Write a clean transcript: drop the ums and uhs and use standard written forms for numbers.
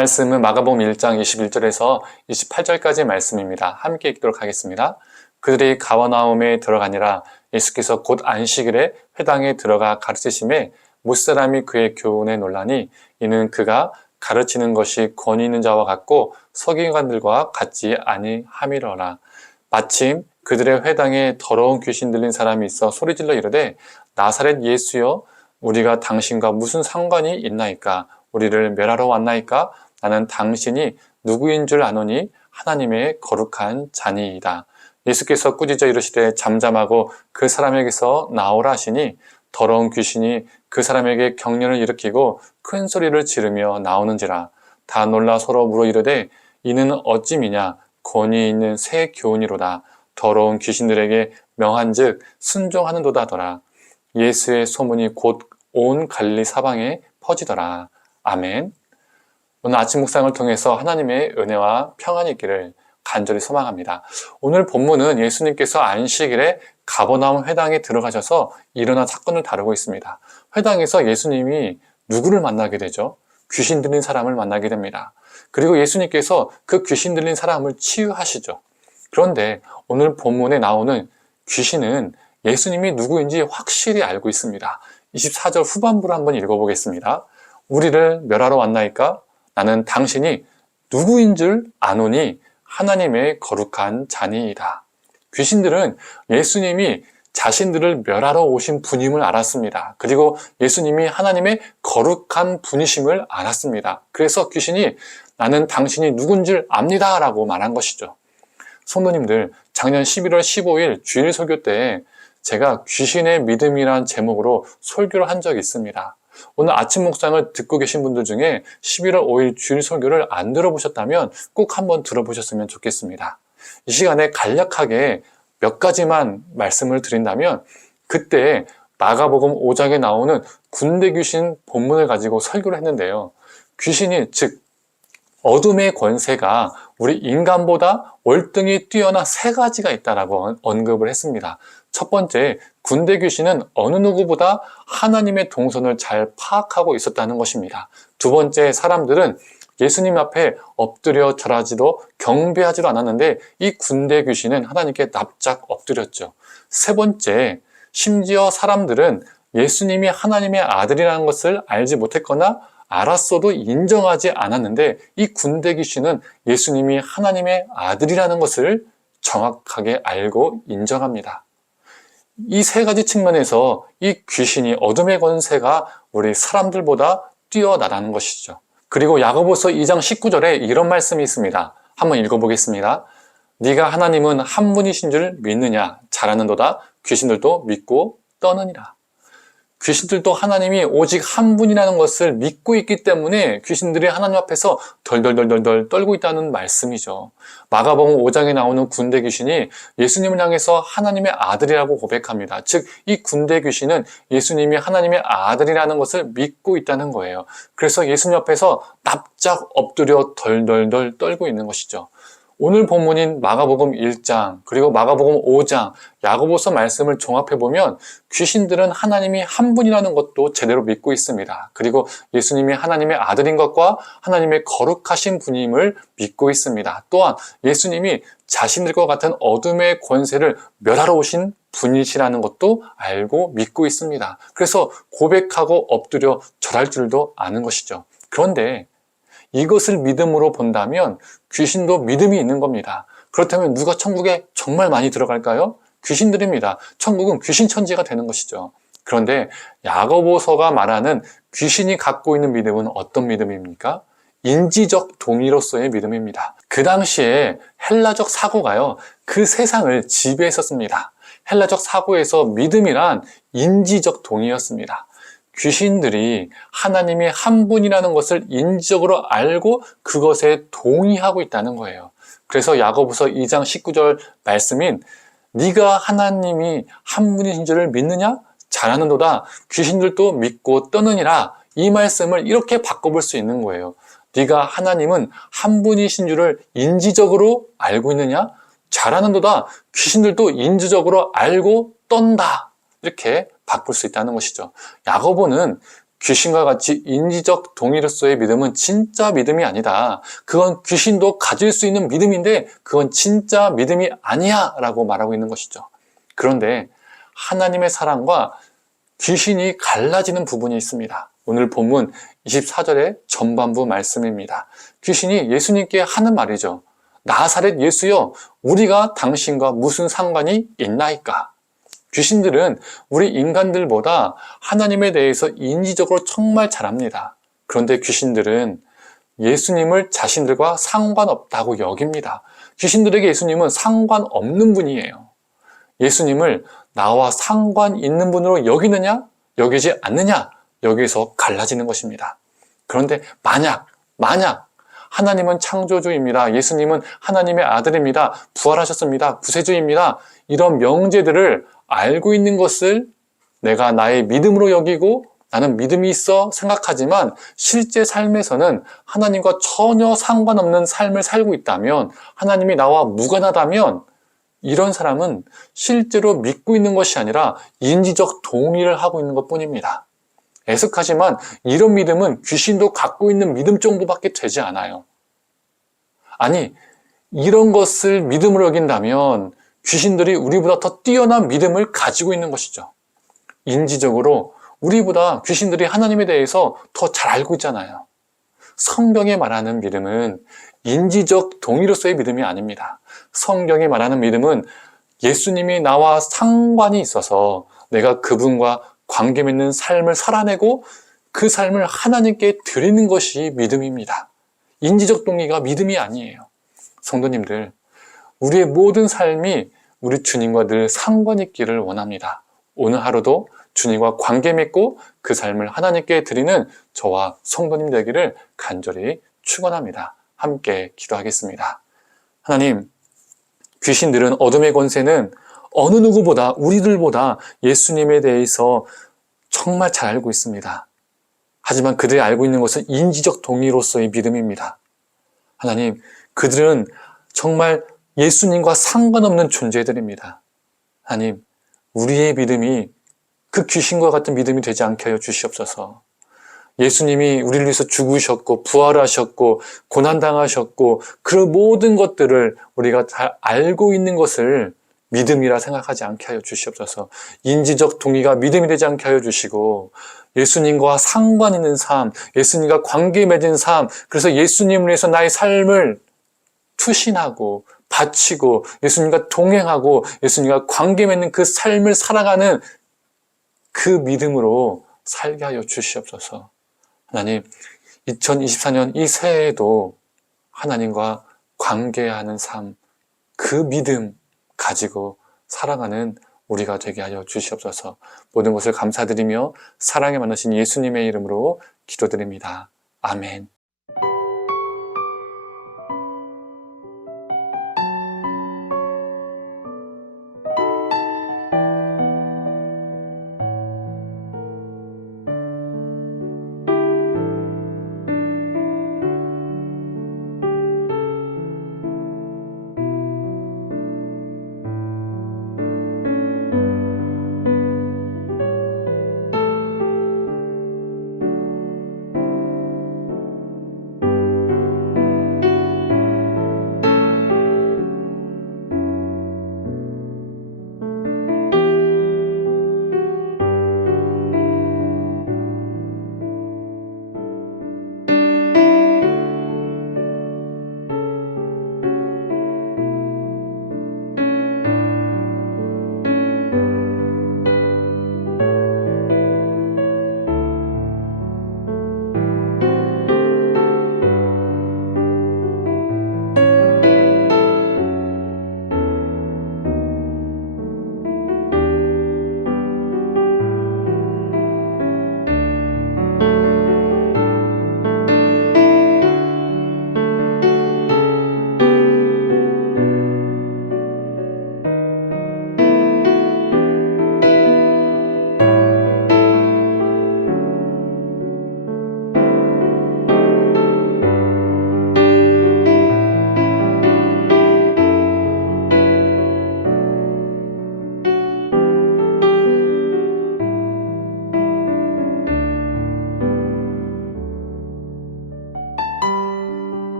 말씀은 마가복음 1장 21절에서 28절까지의 말씀입니다. 함께 읽도록 하겠습니다. 그들이 가버나움에 들어가니라. 예수께서 곧 안식일에 회당에 들어가 가르치심에 무사람이 그의 교훈에 놀라니 이는 그가 가르치는 것이 권위 있는 자와 같고 서기관들과 같지 아니함이러라. 마침 그들의 회당에 더러운 귀신 들린 사람이 있어 소리질러 이르되 나사렛 예수여 우리가 당신과 무슨 상관이 있나이까? 우리를 멸하러 왔나이까? 나는 당신이 누구인 줄 아노니 하나님의 거룩한 자니이다. 예수께서 꾸짖어 이르시되 잠잠하고 그 사람에게서 나오라 하시니 더러운 귀신이 그 사람에게 경련을 일으키고 큰 소리를 지르며 나오는지라. 다 놀라 서로 물어 이르되 이는 어찌미냐? 권위 있는 새 교훈이로다. 더러운 귀신들에게 명한즉 순종하는도다더라. 예수의 소문이 곧 온 갈릴리 사방에 퍼지더라. 아멘. 오늘 아침 묵상을 통해서 하나님의 은혜와 평안이 있기를 간절히 소망합니다. 오늘 본문은 예수님께서 안식일에 가버나움 회당에 들어가셔서 일어난 사건을 다루고 있습니다. 회당에서 예수님이 누구를 만나게 되죠? 귀신 들린 사람을 만나게 됩니다. 그리고 예수님께서 그 귀신 들린 사람을 치유하시죠. 그런데 오늘 본문에 나오는 귀신은 예수님이 누구인지 확실히 알고 있습니다. 24절 후반부를 한번 읽어보겠습니다. 우리를 멸하러 왔나이까? 나는 당신이 누구인 줄 아노니 하나님의 거룩한 자니이다. 귀신들은 예수님이 자신들을 멸하러 오신 분임을 알았습니다. 그리고 예수님이 하나님의 거룩한 분이심을 알았습니다. 그래서 귀신이 나는 당신이 누군 줄 압니다 라고 말한 것이죠. 성도님들, 작년 11월 15일 주일 설교 때 제가 귀신의 믿음이란 제목으로 설교를 한 적이 있습니다. 오늘 아침 묵상을 듣고 계신 분들 중에 11월 5일 주일 설교를 안 들어보셨다면 꼭 한번 들어보셨으면 좋겠습니다. 이 시간에 간략하게 몇 가지만 말씀을 드린다면 그때 마가복음 5장에 나오는 군대 귀신 본문을 가지고 설교를 했는데요. 귀신이 즉 어둠의 권세가 우리 인간보다 월등히 뛰어난 세 가지가 있다라고 언급을 했습니다. 첫 번째, 군대 귀신은 어느 누구보다 하나님의 동선을 잘 파악하고 있었다는 것입니다. 두 번째, 사람들은 예수님 앞에 엎드려 절하지도 경배하지도 않았는데 이 군대 귀신은 하나님께 납작 엎드렸죠. 세 번째, 심지어 사람들은 예수님이 하나님의 아들이라는 것을 알지 못했거나 알았어도 인정하지 않았는데 이 군대 귀신은 예수님이 하나님의 아들이라는 것을 정확하게 알고 인정합니다. 이 세 가지 측면에서 이 귀신이 어둠의 권세가 우리 사람들보다 뛰어나다는 것이죠. 그리고 야고보서 2장 19절에 이런 말씀이 있습니다. 한번 읽어보겠습니다. 네가 하나님은 한 분이신 줄 믿느냐? 잘하는도다. 귀신들도 믿고 떠느니라. 귀신들도 하나님이 오직 한 분이라는 것을 믿고 있기 때문에 귀신들이 하나님 앞에서 덜덜덜덜 떨고 있다는 말씀이죠. 마가복음 5장에 나오는 군대 귀신이 예수님을 향해서 하나님의 아들이라고 고백합니다. 즉, 이 군대 귀신은 예수님이 하나님의 아들이라는 것을 믿고 있다는 거예요. 그래서 예수님 앞에서 납작 엎드려 덜덜덜 떨고 있는 것이죠. 오늘 본문인 마가복음 1장 그리고 마가복음 5장 야고보서 말씀을 종합해보면 귀신들은 하나님이 한 분이라는 것도 제대로 믿고 있습니다. 그리고 예수님이 하나님의 아들인 것과 하나님의 거룩하신 분임을 믿고 있습니다. 또한 예수님이 자신들과 같은 어둠의 권세를 멸하러 오신 분이시라는 것도 알고 믿고 있습니다. 그래서 고백하고 엎드려 절할 줄도 아는 것이죠. 그런데 이것을 믿음으로 본다면 귀신도 믿음이 있는 겁니다. 그렇다면 누가 천국에 정말 많이 들어갈까요? 귀신들입니다. 천국은 귀신천지가 되는 것이죠. 그런데 야고보서가 말하는 귀신이 갖고 있는 믿음은 어떤 믿음입니까? 인지적 동의로서의 믿음입니다. 그 당시에 헬라적 사고가요, 그 세상을 지배했었습니다. 헬라적 사고에서 믿음이란 인지적 동의였습니다. 귀신들이 하나님이 한 분이라는 것을 인지적으로 알고 그것에 동의하고 있다는 거예요. 그래서 야고보서 2장 19절 말씀인 네가 하나님이 한 분이신 줄을 믿느냐? 잘하는도다. 귀신들도 믿고 떠느니라. 이 말씀을 이렇게 바꿔볼 수 있는 거예요. 네가 하나님은 한 분이신 줄을 인지적으로 알고 있느냐? 잘하는도다. 귀신들도 인지적으로 알고 떤다. 이렇게 바꿀 수 있다는 것이죠. 야고보는 귀신과 같이 인지적 동의로서의 믿음은 진짜 믿음이 아니다. 그건 귀신도 가질 수 있는 믿음인데 그건 진짜 믿음이 아니야 라고 말하고 있는 것이죠. 그런데 하나님의 사랑과 귀신이 갈라지는 부분이 있습니다. 오늘 본문 24절의 전반부 말씀입니다. 귀신이 예수님께 하는 말이죠. 나사렛 예수여, 우리가 당신과 무슨 상관이 있나이까? 귀신들은 우리 인간들보다 하나님에 대해서 인지적으로 정말 잘합니다. 그런데 귀신들은 예수님을 자신들과 상관없다고 여깁니다. 귀신들에게 예수님은 상관없는 분이에요. 예수님을 나와 상관 있는 분으로 여기느냐, 여기지 않느냐, 여기에서 갈라지는 것입니다. 그런데 만약 하나님은 창조주입니다. 예수님은 하나님의 아들입니다. 부활하셨습니다. 구세주입니다. 이런 명제들을 알고 있는 것을 내가 나의 믿음으로 여기고 나는 믿음이 있어 생각하지만 실제 삶에서는 하나님과 전혀 상관없는 삶을 살고 있다면, 하나님이 나와 무관하다면 이런 사람은 실제로 믿고 있는 것이 아니라 인지적 동의를 하고 있는 것뿐입니다. 애석하지만 이런 믿음은 귀신도 갖고 있는 믿음 정도밖에 되지 않아요. 아니, 이런 것을 믿음으로 여긴다면 귀신들이 우리보다 더 뛰어난 믿음을 가지고 있는 것이죠. 인지적으로 우리보다 귀신들이 하나님에 대해서 더 잘 알고 있잖아요. 성경에 말하는 믿음은 인지적 동의로서의 믿음이 아닙니다. 성경이 말하는 믿음은 예수님이 나와 상관이 있어서 내가 그분과 관계 맺는 삶을 살아내고 그 삶을 하나님께 드리는 것이 믿음입니다. 인지적 동의가 믿음이 아니에요. 성도님들, 우리의 모든 삶이 우리 주님과 늘 상관 있기를 원합니다. 오늘 하루도 주님과 관계 맺고 그 삶을 하나님께 드리는 저와 성도님 되기를 간절히 축원합니다. 함께 기도하겠습니다. 하나님, 귀신들은, 어둠의 권세는 어느 누구보다, 우리들보다 예수님에 대해서 정말 잘 알고 있습니다. 하지만 그들이 알고 있는 것은 인지적 동의로서의 믿음입니다. 하나님, 그들은 정말 예수님과 상관없는 존재들입니다. 하나님, 우리의 믿음이 그 귀신과 같은 믿음이 되지 않게 하여 주시옵소서. 예수님이 우리를 위해서 죽으셨고 부활하셨고 고난당하셨고 그 모든 것들을 우리가 잘 알고 있는 것을 믿음이라 생각하지 않게 하여 주시옵소서. 인지적 동의가 믿음이 되지 않게 하여 주시고 예수님과 상관 있는 삶, 예수님과 관계 맺은 삶, 그래서 예수님을 위해서 나의 삶을 투신하고 바치고 예수님과 동행하고 예수님과 관계 맺는 그 삶을 살아가는 그 믿음으로 살게 하여 주시옵소서. 하나님, 2024년 이 새해에도 하나님과 관계하는 삶, 그 믿음 가지고 살아가는 우리가 되게 하여 주시옵소서. 모든 것을 감사드리며 사랑에 만나신 예수님의 이름으로 기도드립니다. 아멘.